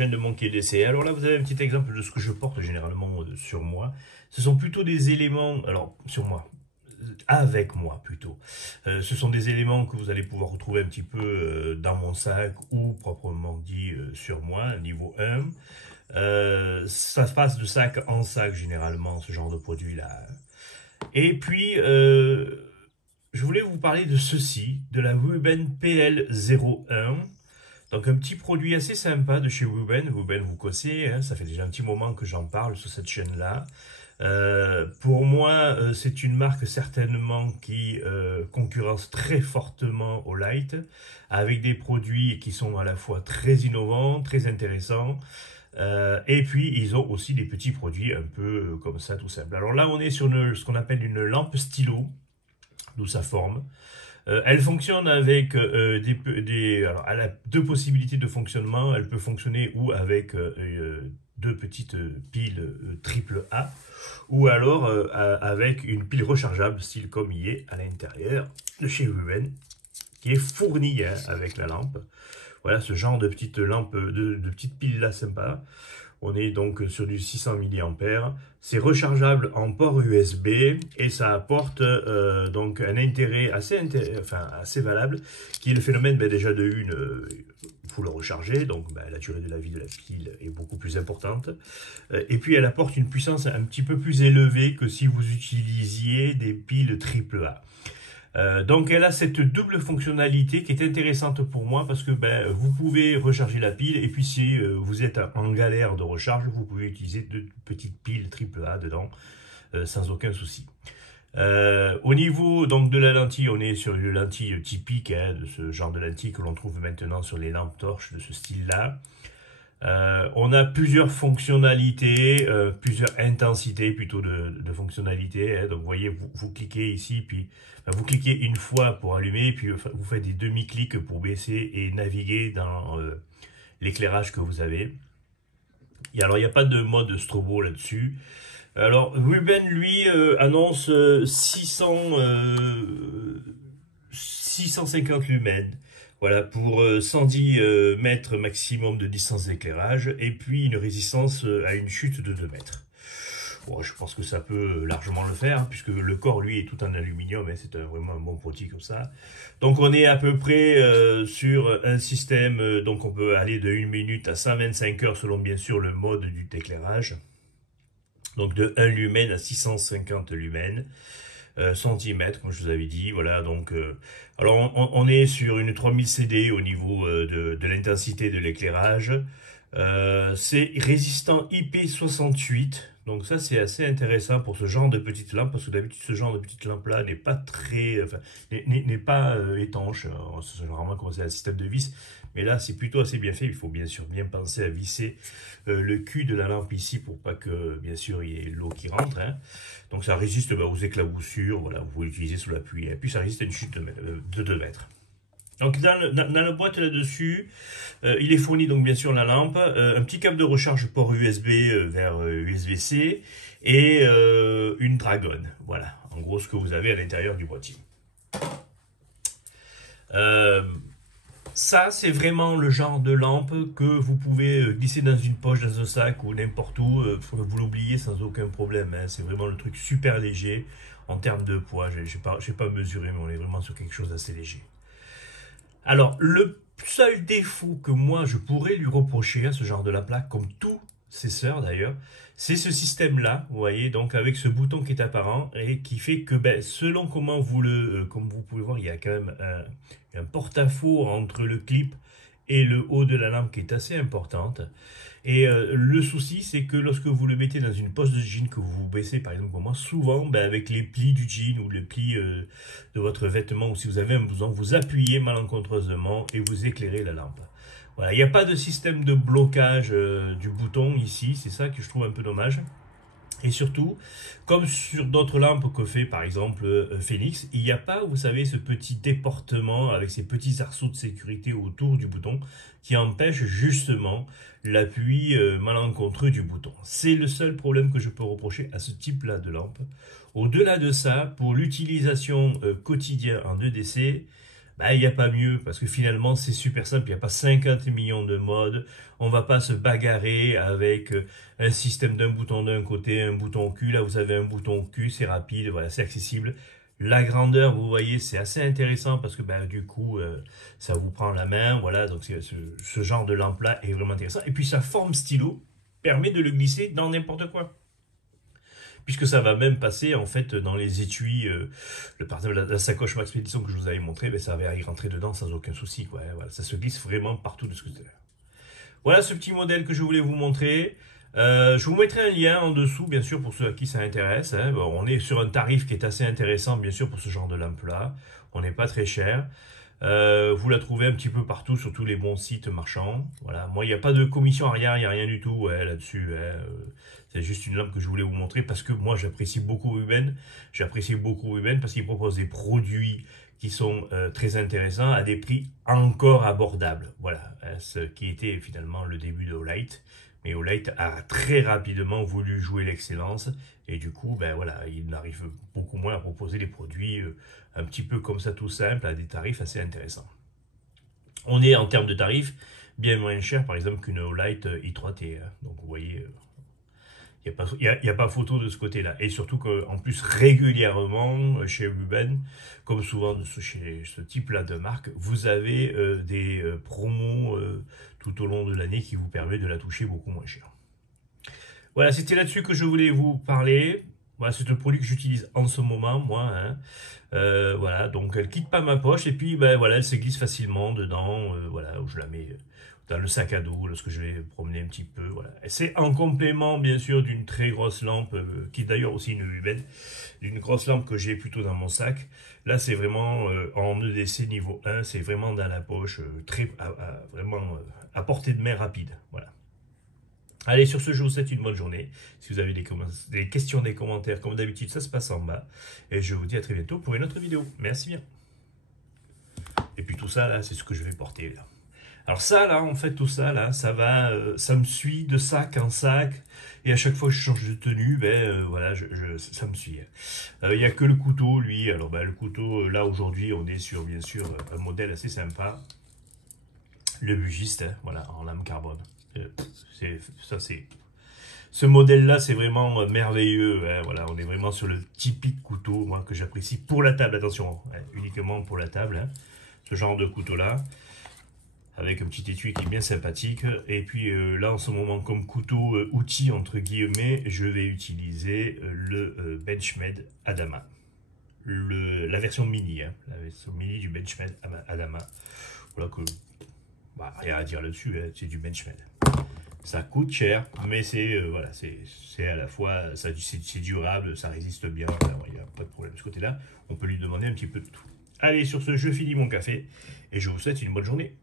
je viens de manquer d'essai. Alors là, vous avez un petit exemple de ce que je porte généralement sur moi. Ce sont plutôt des éléments, alors sur moi, avec moi plutôt. Ce sont des éléments que vous allez pouvoir retrouver un petit peu dans mon sac ou proprement dit sur moi, niveau 1. Ça se passe de sac en sac généralement, ce genre de produit-là. Et puis, je voulais vous parler de ceci, de la Ruben PL01. Donc un petit produit assez sympa de chez Ruben. Ruben, vous connaissez, hein, ça fait déjà un petit moment que j'en parle sur cette chaîne-là. Pour moi, c'est une marque certainement qui concurrence très fortement au Light, avec des produits qui sont à la fois très innovants, très intéressants. Et puis, ils ont aussi des petits produits un peu comme ça, tout simple. Alors là, on est sur ce qu'on appelle une lampe stylo, d'où sa forme. Elle fonctionne avec alors, elle a deux possibilités de fonctionnement. Elle peut fonctionner ou avec deux petites piles triple A, ou alors avec une pile rechargeable, style comme il est à l'intérieur de chez Ruben, qui est fournie hein, avec la lampe. Voilà ce genre de petite lampe, de petite pile là sympa. On est donc sur du 600 mAh. C'est rechargeable en port USB et ça apporte donc un intérêt assez valable, qui est le phénomène déjà de une, il faut le recharger, donc la durée de la vie de la pile est beaucoup plus importante. Et puis elle apporte une puissance un petit peu plus élevée que si vous utilisiez des piles AAA. Donc elle a cette double fonctionnalité qui est intéressante pour moi parce que vous pouvez recharger la pile et puis si vous êtes en galère de recharge, vous pouvez utiliser deux petites piles AAA dedans sans aucun souci. Au niveau donc de la lentille, on est sur une lentille typique hein, de ce genre de lentille que l'on trouve maintenant sur les lampes torches de ce style-là. On a plusieurs fonctionnalités, plusieurs intensités plutôt de fonctionnalités. Hein. Donc vous voyez, vous cliquez ici, puis vous cliquez une fois pour allumer, puis vous faites des demi-clics pour baisser et naviguer dans l'éclairage que vous avez. Et alors il n'y a pas de mode strobo là-dessus. Alors Ruben lui annonce 650 lumens. Voilà, pour 110 mètres maximum de distance d'éclairage, et puis une résistance à une chute de 2 mètres. Bon, je pense que ça peut largement le faire, hein, puisque le corps, lui, est tout en aluminium, et c'est vraiment un bon produit comme ça. Donc on est à peu près sur un système, donc on peut aller de 1 minute à 125 heures, selon bien sûr le mode du éclairage. Donc de 1 lumen à 650 lumens. Centimètres, comme je vous avais dit, voilà, donc, alors on est sur une 3000 CD au niveau de l'intensité de l'éclairage, c'est résistant IP68, donc ça c'est assez intéressant pour ce genre de petite lampe, parce que d'habitude ce genre de petite lampe là n'est pas très, enfin, n'est pas étanche, c'est généralement comme c'est un système de vis, mais là c'est plutôt assez bien fait. Il faut bien sûr bien penser à visser le cul de la lampe ici pour pas que bien sûr il y ait l'eau qui rentre, hein. Donc ça résiste aux éclaboussures, voilà, vous pouvez l'utiliser sous la pluie, et puis ça résiste à une chute de 2 mètres. Donc dans la boîte là-dessus, il est fourni donc bien sûr la lampe, un petit câble de recharge port USB vers USB-C et une Dragon. Voilà, en gros ce que vous avez à l'intérieur du boîtier. Ça, c'est vraiment le genre de lampe que vous pouvez glisser dans une poche, dans un sac ou n'importe où. Vous l'oubliez sans aucun problème. Hein. C'est vraiment le truc super léger en termes de poids. Je n'ai pas mesuré, mais on est vraiment sur quelque chose d'assez léger. Alors, le seul défaut que moi, je pourrais lui reprocher à ce genre de lampe-là, comme tous ses sœurs d'ailleurs, c'est ce système-là, vous voyez, donc avec ce bouton qui est apparent et qui fait que, selon comment comme vous pouvez voir, il y a quand même un porte-à-faux entre le clip et le haut de la lampe qui est assez importante. Et le souci, c'est que lorsque vous le mettez dans une poche de jean, que vous baissez par exemple comme moi, souvent avec les plis du jean ou les plis de votre vêtement, ou si vous avez un blouson, vous appuyez malencontreusement et vous éclairez la lampe. Voilà, il n'y a pas de système de blocage du bouton ici, c'est ça que je trouve un peu dommage. Et surtout, comme sur d'autres lampes que fait par exemple Phoenix, il n'y a pas, vous savez, ce petit déportement avec ces petits arceaux de sécurité autour du bouton qui empêche justement l'appui malencontreux du bouton. C'est le seul problème que je peux reprocher à ce type-là de lampe. Au-delà de ça, pour l'utilisation quotidienne en EDC, bah, il n'y a pas mieux, parce que finalement, c'est super simple, il n'y a pas 50 millions de modes, on va pas se bagarrer avec un système d'un bouton d'un côté, un bouton cul, là vous avez un bouton cul, c'est rapide, voilà, c'est accessible. La grandeur, vous voyez, c'est assez intéressant parce que bah, du coup, ça vous prend la main, voilà, donc ce genre de lampe-là est vraiment intéressant. Et puis sa forme stylo permet de le glisser dans n'importe quoi. Puisque ça va même passer en fait dans les étuis, par exemple la sacoche Max Expédition que je vous avais montré, ben, ça va y rentrer dedans sans aucun souci, quoi. Voilà, ça se glisse vraiment partout de ce côté-là. Voilà ce petit modèle que je voulais vous montrer. Je vous mettrai un lien en dessous, bien sûr, pour ceux à qui ça intéresse. Hein. Bon, on est sur un tarif qui est assez intéressant, bien sûr, pour ce genre de lampe-là. On n'est pas très cher. Vous la trouvez un petit peu partout sur tous les bons sites marchands. Voilà. Moi, il n'y a pas de commission arrière, il n'y a rien du tout ouais, là-dessus. Hein. C'est juste une lampe que je voulais vous montrer parce que moi, j'apprécie beaucoup Ruben. J'apprécie beaucoup Ruben parce qu'il propose des produits qui sont très intéressants à des prix encore abordables. Voilà, hein, ce qui était finalement le début de Olight. Mais Olight a très rapidement voulu jouer l'excellence et du coup, ben voilà, il arrive beaucoup moins à proposer des produits un petit peu comme ça tout simple à des tarifs assez intéressants. On est en termes de tarifs bien moins cher par exemple qu'une Olight i3T. Hein. Donc vous voyez, il n'y a pas photo de ce côté-là. Et surtout qu'en plus, régulièrement, chez Ruben, comme souvent chez ce type-là de marque, vous avez des promos tout au long de l'année qui vous permettent de la toucher beaucoup moins cher. Voilà, c'était là-dessus que je voulais vous parler. Voilà, c'est un produit que j'utilise en ce moment, moi. Hein. Voilà, donc elle quitte pas ma poche et puis ben voilà, elle se glisse facilement dedans. Voilà, où je la mets dans le sac à dos lorsque je vais promener un petit peu. Voilà, c'est en complément bien sûr d'une très grosse lampe qui est d'ailleurs aussi une Ruben, d'une grosse lampe que j'ai plutôt dans mon sac. Là, c'est vraiment en EDC niveau 1, c'est vraiment dans la poche, très vraiment à portée de main rapide. Voilà. Allez, sur ce, je vous souhaite une bonne journée. Si vous avez des questions, des commentaires, comme d'habitude, ça se passe en bas. Et je vous dis à très bientôt pour une autre vidéo. Merci bien. Et puis tout ça, là, c'est ce que je vais porter, là. Alors ça, là, en fait, tout ça, là, ça va, ça me suit de sac en sac. Et à chaque fois que je change de tenue, ben, voilà, ça me suit. Il n'y a que le couteau, lui. Alors, ben, le couteau, là, aujourd'hui, on est sur, bien sûr, un modèle assez sympa. Le bugiste, hein, voilà, en lame carbone. Ce modèle-là, c'est vraiment merveilleux. Hein, voilà, on est vraiment sur le typique couteau, moi, que j'apprécie pour la table. Attention, hein, uniquement pour la table. Hein, ce genre de couteau-là, avec un petit étui qui est bien sympathique. Et puis là, en ce moment, comme couteau outil, entre guillemets, je vais utiliser le Benchmade Adama. La version mini, hein, la version mini du Benchmade Adama. Voilà que... Bah, rien à dire là-dessus, hein, c'est du Benchmade. Ça coûte cher, mais c'est voilà, c'est à la fois c'est durable, ça résiste bien, il n'y a pas de problème de ce côté-là. On peut lui demander un petit peu de tout. Allez, sur ce, je finis mon café et je vous souhaite une bonne journée.